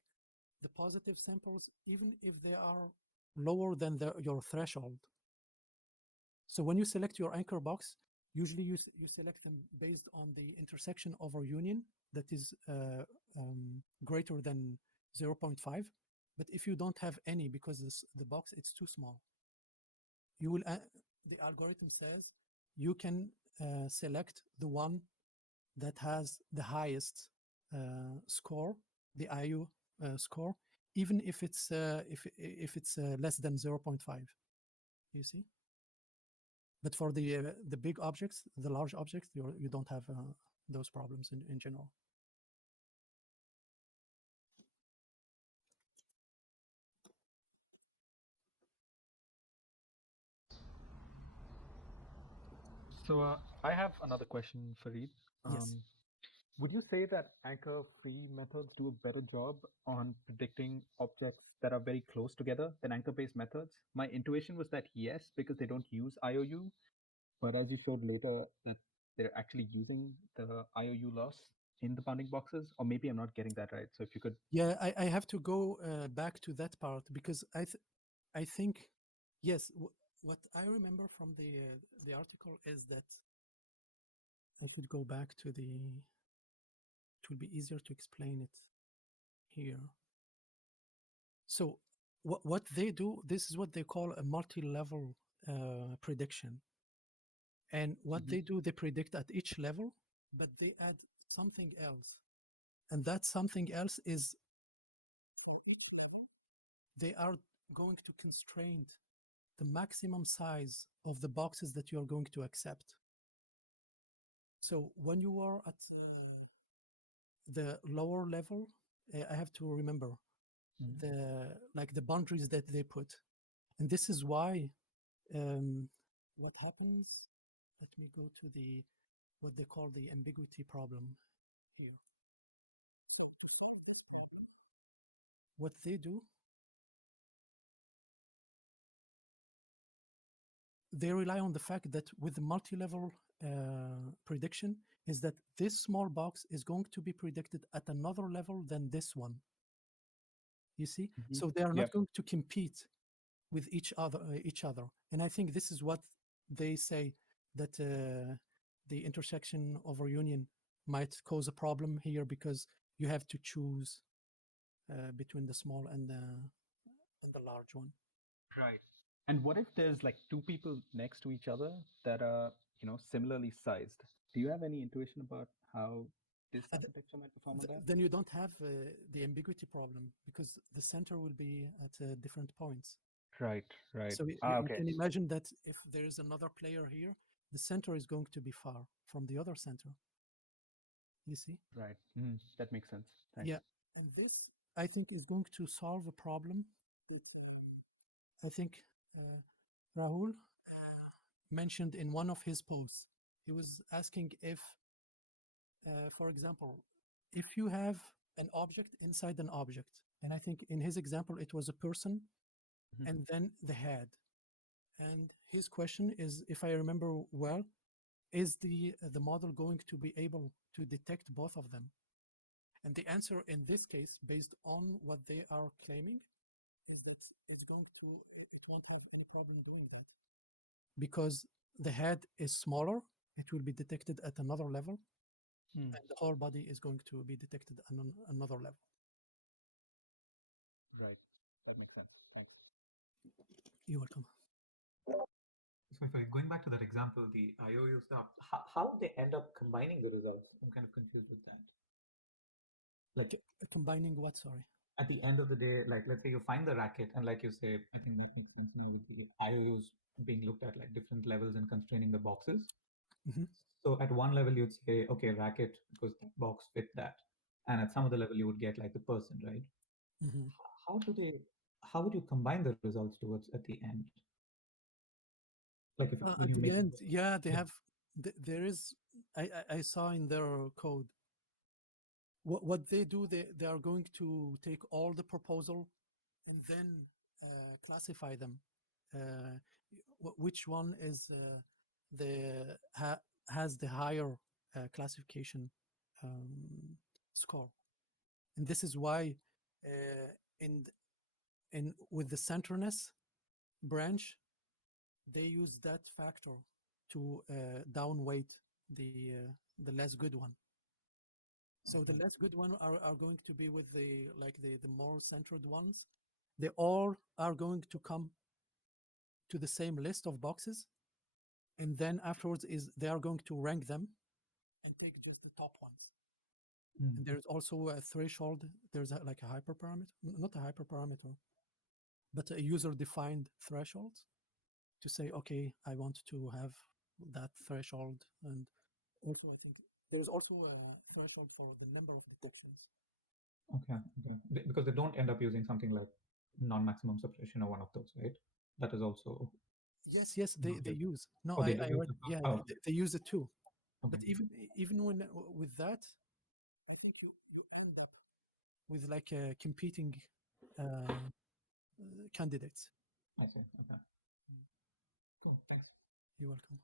the positive samples even if they are lower than your threshold. So when you select your anchor box, usually you select them based on the intersection over union that is greater than 0.5. But if you don't have any, because the box it's too small, you will the algorithm says you can select the one that has the highest score, the IU score, even if it's less than 0.5. You see. But for the big objects, the large objects, you don't have those problems in general. So I have another question, Fareed. Yes. Would you say that anchor-free methods do a better job on predicting objects that are very close together than anchor-based methods? My intuition was that yes, because they don't use IOU, but as you showed later, that they're actually using the IOU loss in the bounding boxes, or maybe I'm not getting that right. So if you could. Yeah, I have to go back to that part, because I think, yes, what I remember from the article is that I could go back to it will be easier to explain it here. So what they do, this is what they call a multi-level prediction. And what they do, they predict at each level, but they add something else. And that something else is they are going to constrain the maximum size of the boxes that you are going to accept. So when you are at the lower level, I have to remember the boundaries that they put. And this is why what happens, let me go to the what they call the ambiguity problem here. So to solve this problem, what they do, they rely on the fact that with the multi-level prediction is that this small box is going to be predicted at another level than this one. You see? So they are not going to compete with each other. And I think this is what they say, that the intersection over union might cause a problem here, because you have to choose between the small and the large one. Right. And what if there's like two people next to each other that are, similarly sized? Do you have any intuition about how this architecture might perform on that? Then you don't have the ambiguity problem, because the center will be at different points. Right. So you Okay. can imagine that if there is another player here, the center is going to be far from the other center. You see? Right. That makes sense. Thanks. Yeah. And this, I think, is going to solve a problem. I think Rahul mentioned in one of his posts. He was asking if, for example, if you have an object inside an object, and I think in his example, it was a person and then the head. And his question is, if I remember well, is the model going to be able to detect both of them? And the answer in this case, based on what they are claiming, is that it won't have any problem doing that. Because the head is smaller, it will be detected at another level, and the whole body is going to be detected at another level. Right. That makes sense. Thanks. You're welcome. So going back to that example, the IOU stuff, how they end up combining the results? I'm kind of confused with that. Like combining what? Sorry. At the end of the day, like let's say you find the racket, and like you say, I think that makes sense now with the IOUs being looked at like different levels and constraining the boxes. So at one level you'd say, okay, racket, because that box fit that, and at some other level you would get like the person, right? How would you combine the results towards at the end? Like if at the end, yeah, they have. There is. I saw in their code. What they do, they are going to take all the proposal and then classify them. Which one is has the higher classification score? And this is why in with the Center-ness branch, they use that factor to downweight the less good one. So the less good one are going to be with the more centered ones. They all are going to come to the same list of boxes, and then afterwards they are going to rank them and take just the top ones. And there's also a threshold. There's like a hyperparameter, not a hyperparameter, but a user-defined threshold to say, okay, I want to have that threshold. And also, I think there's also a threshold for the number of detections. Okay. Because they don't end up using something like non-maximum suppression or one of those, right? That is also. Yes, they use. No, Oh, I they read, yeah, oh. they use it too. Okay. But even when with that, I think you end up with like competing candidates. I see. Okay. Cool. Thanks. You're welcome.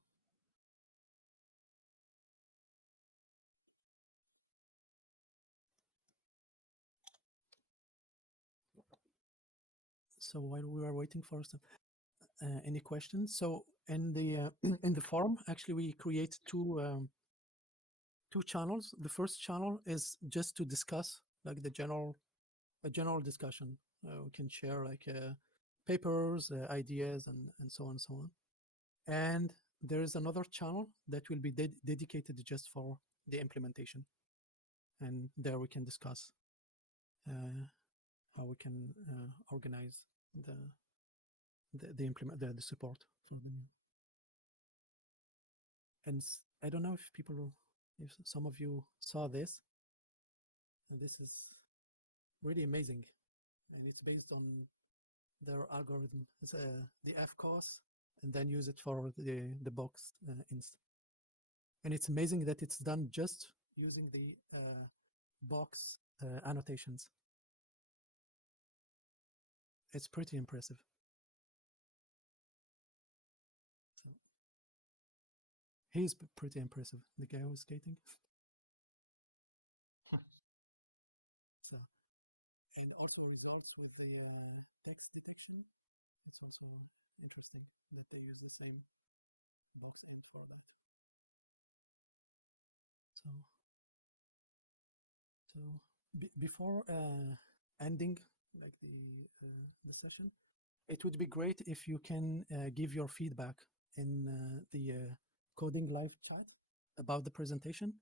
So while we are waiting for some, any questions? So in the in the forum, actually, we create two channels. The first channel is just to discuss like a general discussion. We can share like papers, ideas, and so on and so on. And there is another channel that will be dedicated just for the implementation, and there we can discuss how we can organize the support for them. And I don't know if some of you saw this, and this is really amazing, and it's based on their algorithm. It's the FCOS, and then use it for the box instance. And it's amazing that it's done just using the box annotations. It's pretty impressive. So, he's pretty impressive, the guy who's skating. So, and also results with the text detection. It's also interesting that they use the same box int for that. So before ending like the session, it would be great if you can give your feedback in the coding live chat about the presentation.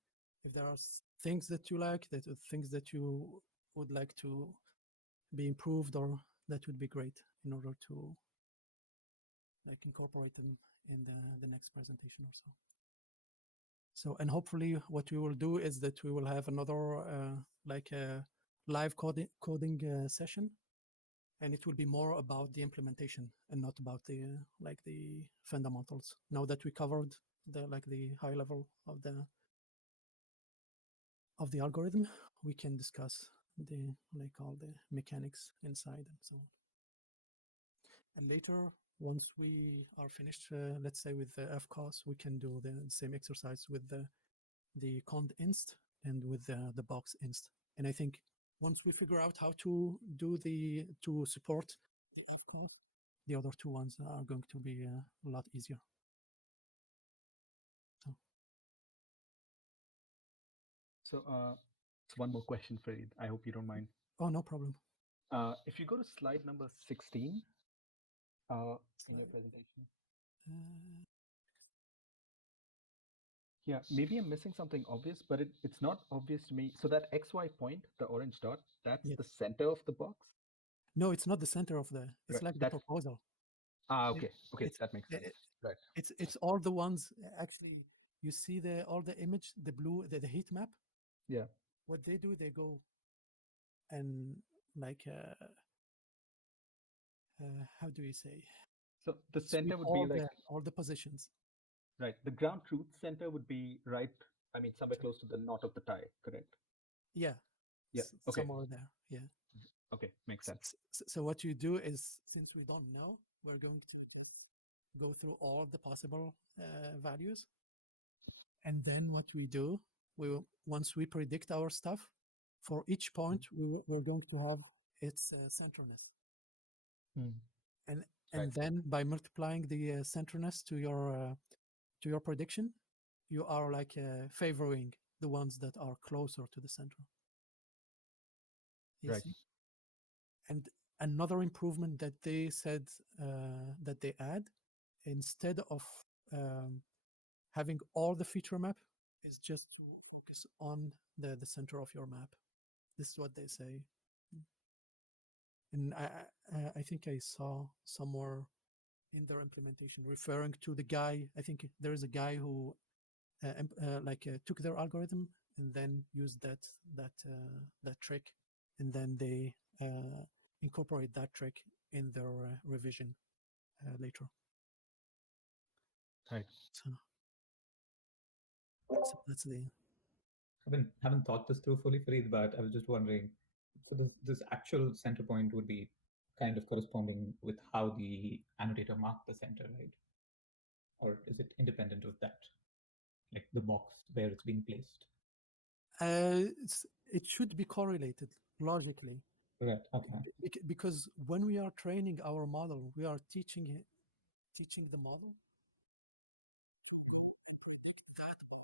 If there are things that you like, things that you would like to be improved, or that would be great in order to like incorporate them in the next presentation or so. So, and hopefully what we will do is that we will have another like a live coding session, and it will be more about the implementation and not about the like the fundamentals. Now that we covered the like the high level of the algorithm, we can discuss the like all the mechanics inside and so on. And later, once we are finished, let's say with the FCOS, we can do the same exercise with the cond inst and with the box inst. And I think once we figure out how to do to support the FCOS, the other two ones are going to be a lot easier. So one more question, Farid. I hope you don't mind. Oh, no problem. If you go to slide number 16 in your presentation. Yeah, maybe I'm missing something obvious, but it's not obvious to me. So that XY point, the orange dot, that's Yes. the center of the box? No, it's not the center of the, it's Right, like the that's- proposal. Okay, that makes sense. Right. It's all the ones, actually, you see all the image, the blue, the heat map. Yeah. What they do, they go and like, how do you say? So the Sweep center would be like, all the positions. right, the ground truth center would be right, I mean, somewhere close to the knot of the tie, correct? Yeah. Yeah, okay. Somewhere there, yeah. Okay, makes sense. So what you do is, since we don't know, we're going to just go through all the possible values. And then what we do, once we predict our stuff, for each point, we're going to have its center-ness. And then by multiplying the center-ness to your prediction, you are like favoring the ones that are closer to the center. You see? And another improvement that they said that they add, instead of having all the feature map, is just to focus on the center of your map. This is what they say. And I think I saw somewhere in their implementation referring to the guy. I think there is a guy who took their algorithm and then used that trick, and then they incorporate that trick in their revision later. Right. So that's the. Haven't thought this through fully, Farid, but I was just wondering. So this actual center point would be kind of corresponding with how the annotator marked the center, right? Or is it independent of that, like the box where it's being placed? It should be correlated logically. Right. Okay. Because when we are training our model, we are teaching the model to go and predict that box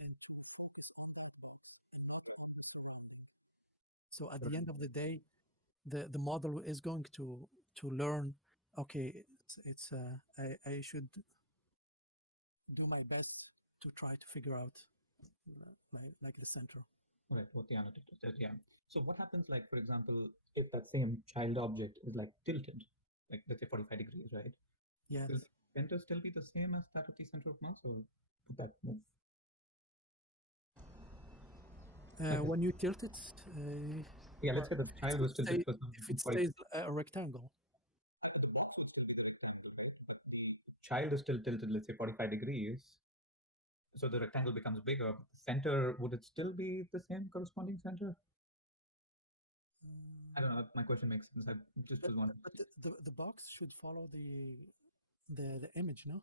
and to focus on that box. So at the end of the day, the model is going to learn. Okay, I should do my best to try to figure out like the center. Right, what the annotator said, yeah. So what happens, like, for example, if that same child object is like tilted, like let's say 45 degrees, right? Yes. Will the center still be the same as that of the center of mass, or would that move? When you tilt it, yeah, let's say the child was tilted for some if it stays a rectangle. Child is still tilted, let's say 45 degrees, so the rectangle becomes bigger. The center, would it still be the same corresponding center? I don't know if my question makes sense. I just was wondering. But the box should follow the image, no?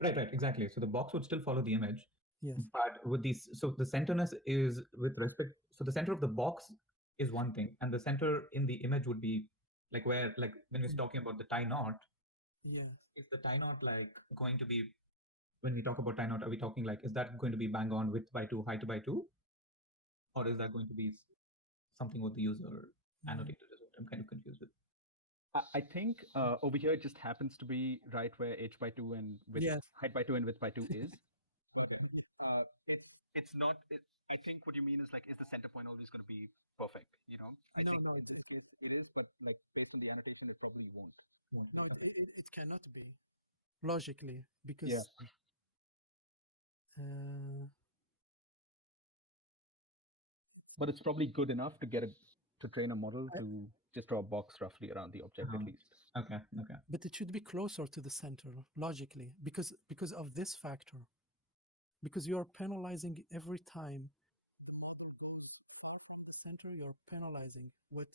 Right, exactly. So the box would still follow the image. Yes. But with these, so the center-ness is with respect, so the center of the box is one thing, and the center in the image would be like where, like when we're talking about the tie knot, Yes. is the tie knot like going to be, when we talk about tie knot, are we talking like, is that going to be bang on width by 2, height by 2? Or is that going to be something with the user annotated is what I'm kind of confused with. I think over here it just happens to be right where h by 2 and width, Yes. height by 2 and width by 2 is. Okay. It's not. I think what you mean is like, is the center point always going to be perfect? You know, I No, think no, in this case it is, but like based on the annotation, it probably won't. No, it cannot be logically because But it's probably good enough to get to train a model to just draw a box roughly around the object at least. Okay. but it should be closer to the center logically because of this factor. Because you are penalizing every time the model goes far from the center, you're penalizing what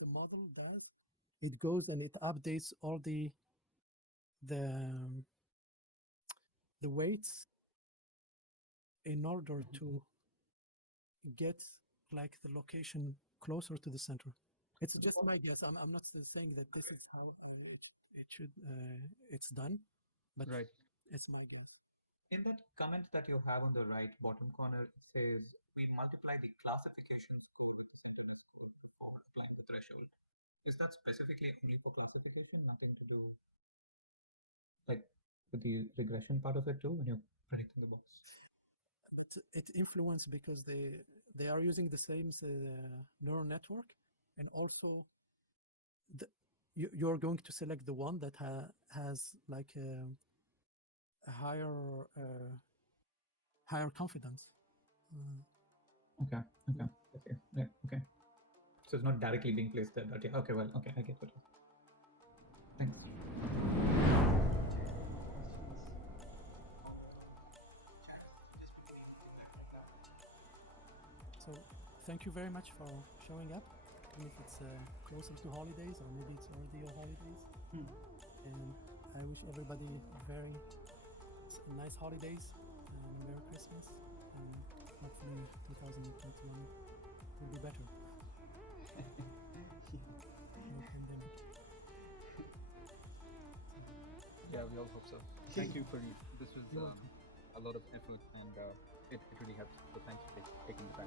the model does, it goes and it updates all the weights in order to get like the location closer to the center. It's just my guess. I'm not saying that this is how it should it's done, but Right. it's my guess. In that comment that you have on the right bottom corner, it says we multiply the classification score with the center-ness score before applying the threshold. Is that specifically only for classification? Nothing to do like with the regression part of it too when you're predicting the box? But it influences because they are using the same neural network, and also you're going to select the one that has like a higher confidence. Okay. Okay. Yeah, okay. So it's not directly being placed there, but yeah. Okay. Well. Okay. I get what you're saying. Thanks. So thank you very much for showing up, even if it's closer to holidays or maybe it's already your holidays. And I wish everybody very nice holidays and Merry Christmas, and hopefully 2021 will be better. No pandemic. Yeah, we all hope so. Thank you for this was a lot of effort and it really helps. So thanks for taking the time.